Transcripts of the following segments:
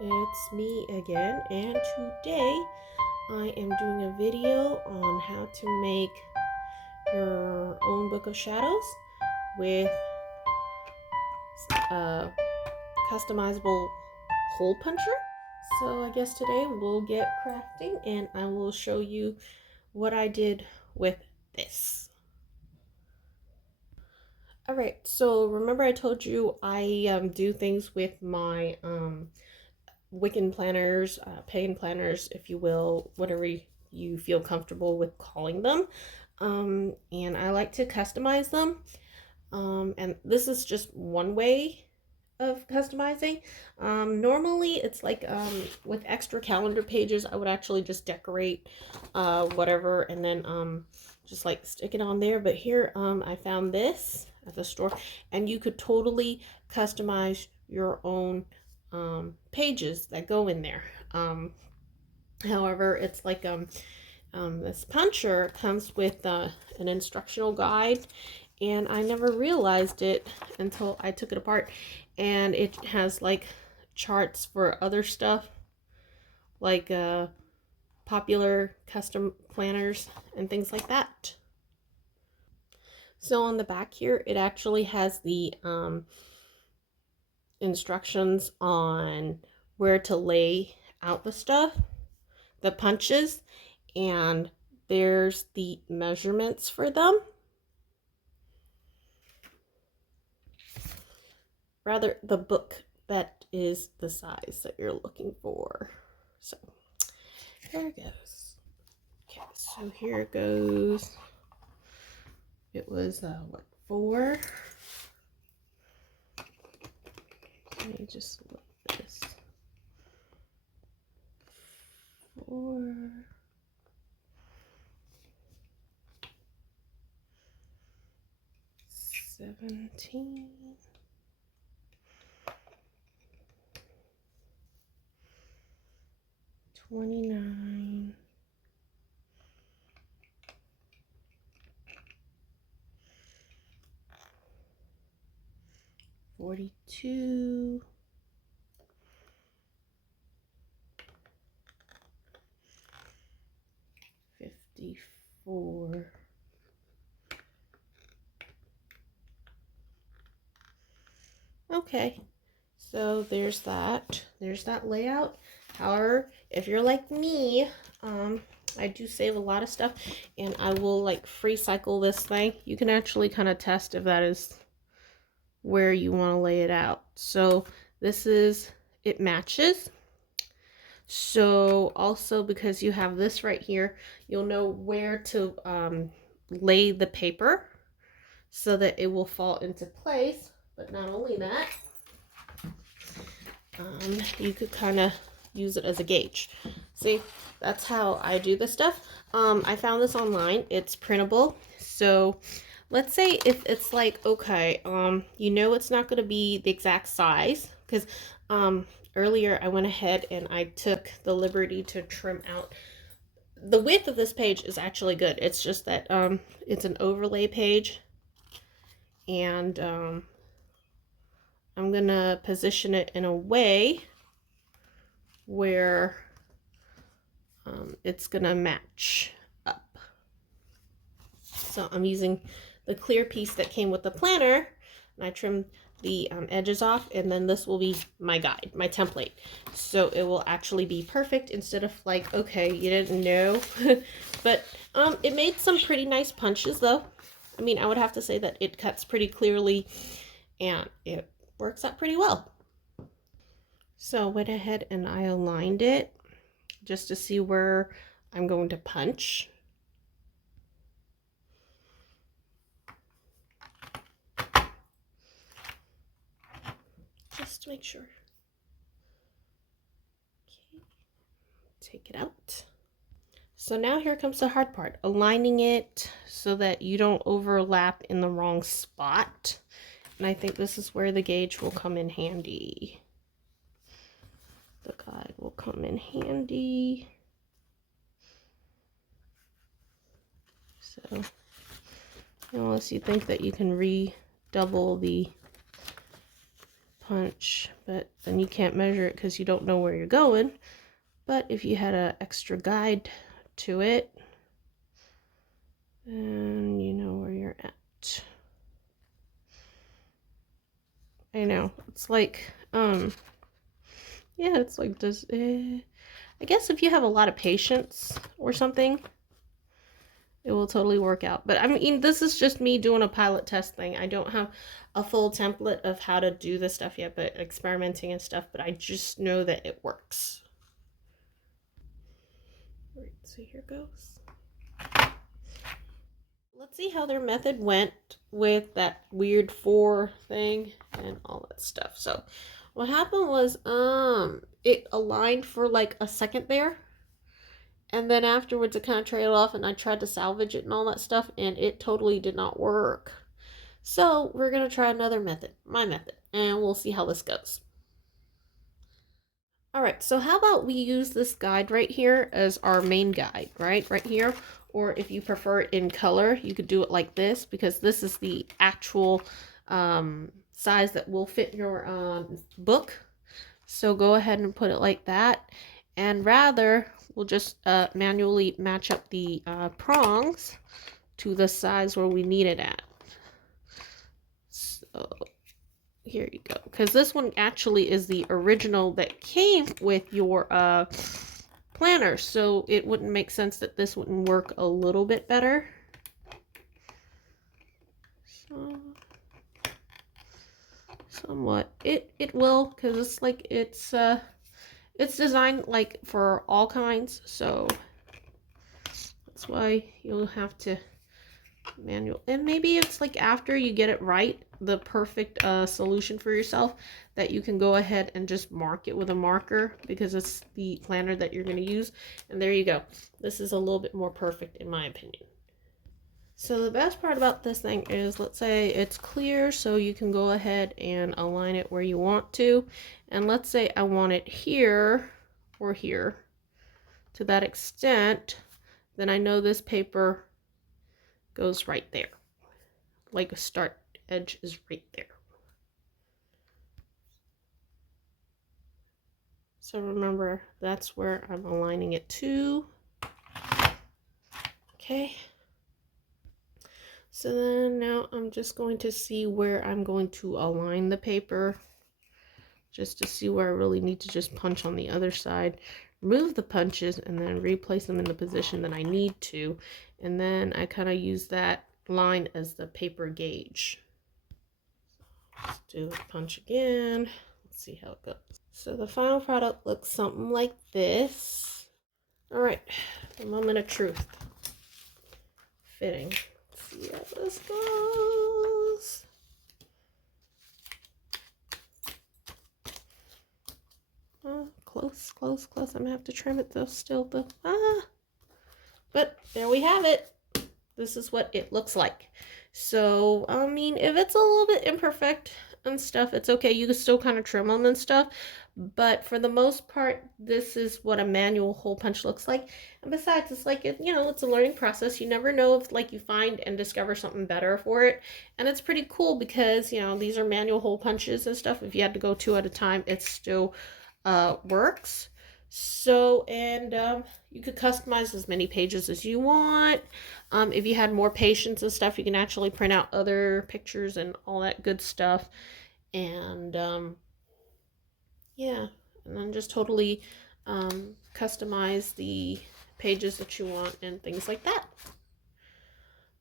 it's me again, and today I am doing a video on how to make your own book of shadows with a customizable hole puncher. So I guess today we'll get crafting and I will show you what I did with this. Alright, so remember I told you I do things with my Wiccan planners, pagan planners, if you will, whatever you feel comfortable with calling them. And I like to customize them. And this is just one way of customizing. Normally it's like with extra calendar pages, I would actually just decorate whatever and then just like stick it on there. But here I found this at the store, and you could totally customize your own pages that go in there. However, it's like this puncher comes with an instructional guide, and I never realized it until I took it apart, and it has like charts for other stuff like popular custom planners and things like that. So on the back here it actually has the instructions on where to lay out the stuff, the punches, and there's the measurements for them. Rather, the book that is the size that you're looking for. So there it goes. Okay, so here it goes. It was what, 4? Let me just look at this. 4. 17. 29. 42. 54. Okay, so there's that layout. However, if you're like me, I do save a lot of stuff, and I will like free cycle this thing. You can actually kind of test if that is where you want to lay it out. So this is, it matches. So also, because you have this right here, you'll know where to lay the paper so that it will fall into place. But not only that, you could kind of use it as a gauge. See, that's how I do this stuff. I found this online. It's printable. So let's say if it's like, okay, you know it's not going to be the exact size, because earlier I went ahead and I took the liberty to trim out. The width of this page is actually good. It's just that it's an overlay page, and I'm gonna position it in a way where it's gonna match up. So I'm using the clear piece that came with the planner, and I trimmed the edges off, and then this will be my guide, my template. So it will actually be perfect instead of like, okay, you didn't know. But it made some pretty nice punches though. I mean, I would have to say that it cuts pretty clearly and it works out pretty well. So I went ahead and I aligned it just to see where I'm going to punch. Just to make sure. Okay, take it out. So now here comes the hard part, aligning it so that you don't overlap in the wrong spot. And I think this is where the gauge will come in handy. The guide will come in handy. So, unless you think that you can redouble the punch, but then you can't measure it because you don't know where you're going. But if you had an extra guide to it, then you know where you're at. I know, it's like, yeah, it's like, I guess if you have a lot of patience or something, it will totally work out. But I mean, this is just me doing a pilot test thing. I don't have a full template of how to do this stuff yet, but experimenting and stuff, but I just know that it works. All right, so here goes. Let's see how their method went with that weird 4 thing and all that stuff. So what happened was it aligned for like a second there, and then afterwards it kind of trailed off, and I tried to salvage it and all that stuff, and it totally did not work. So we're gonna try another method, my method, and we'll see how this goes. All right, so how about we use this guide right here as our main guide, right here. Or if you prefer it in color, you could do it like this, because this is the actual size that will fit your book. So go ahead and put it like that. And rather, we'll just manually match up the prongs to the size where we need it at. So here you go, because this one actually is the original that came with your planner, so it wouldn't make sense that this wouldn't work a little bit better. So somewhat it will, because it's like it's designed like for all kinds, so that's why you'll have to manual. And maybe it's like after you get it right, the perfect solution for yourself, that you can go ahead and just mark it with a marker, because it's the planner that you're going to use. And there you go. This is a little bit more perfect in my opinion. So the best part about this thing is, let's say it's clear, so you can go ahead and align it where you want to. And let's say I want it here or here. To that extent, then I know this paper goes right there. Like a start edge is right there. So remember, that's where I'm aligning it to. Okay. So then now I'm just going to see where I'm going to align the paper, just to see where I really need to just punch on the other side. Remove the punches and then replace them in the position that I need to. And then I kind of use that line as the paper gauge. Let's do a punch again. Let's see how it goes. So the final product looks something like this. All right, the moment of truth. Fitting. Let's see how this goes. Close, close, close. I'm gonna have to trim it though still, but but there we have it. This is what it looks like. So I mean, if it's a little bit imperfect and stuff, it's okay. You can still kind of trim them and stuff, but for the most part, this is what a manual hole punch looks like. And besides, it's like, you know, it's a learning process. You never know if like you find and discover something better for it. And it's pretty cool because, you know, these are manual hole punches and stuff. If you had to go 2 at a time, it still works. So, and you could customize as many pages as you want. If you had more patience and stuff, you can actually print out other pictures and all that good stuff. And yeah, and then just totally customize the pages that you want and things like that.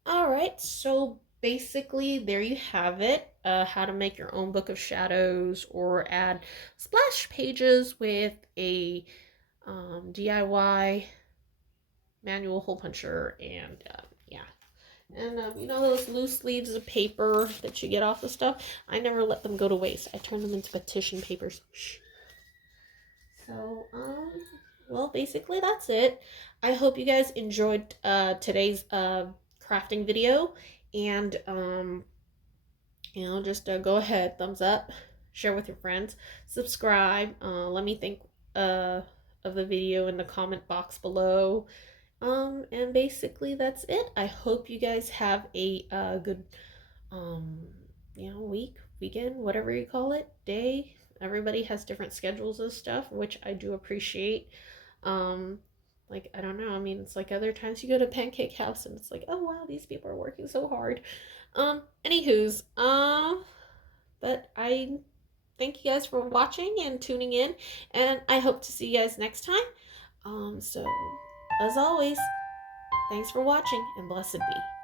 All right, so basically there you have it. How to make your own book of shadows or add splash pages with a DIY manual hole puncher. And yeah, and you know those loose leaves of paper that you get off the stuff, I never let them go to waste. I turn them into petition papers. So well, basically that's it. I hope you guys enjoyed today's crafting video. And you know, just go ahead, thumbs up, share with your friends, subscribe. Let me think of the video in the comment box below. And basically that's it. I hope you guys have a good you know, week, weekend, whatever you call it, day. Everybody has different schedules and stuff, which I do appreciate. Um, like, I don't know. I mean, it's like other times you go to Pancake House and it's like, oh wow, these people are working so hard. Anywho's, but I thank you guys for watching and tuning in, and I hope to see you guys next time. So as always, thanks for watching and blessed be.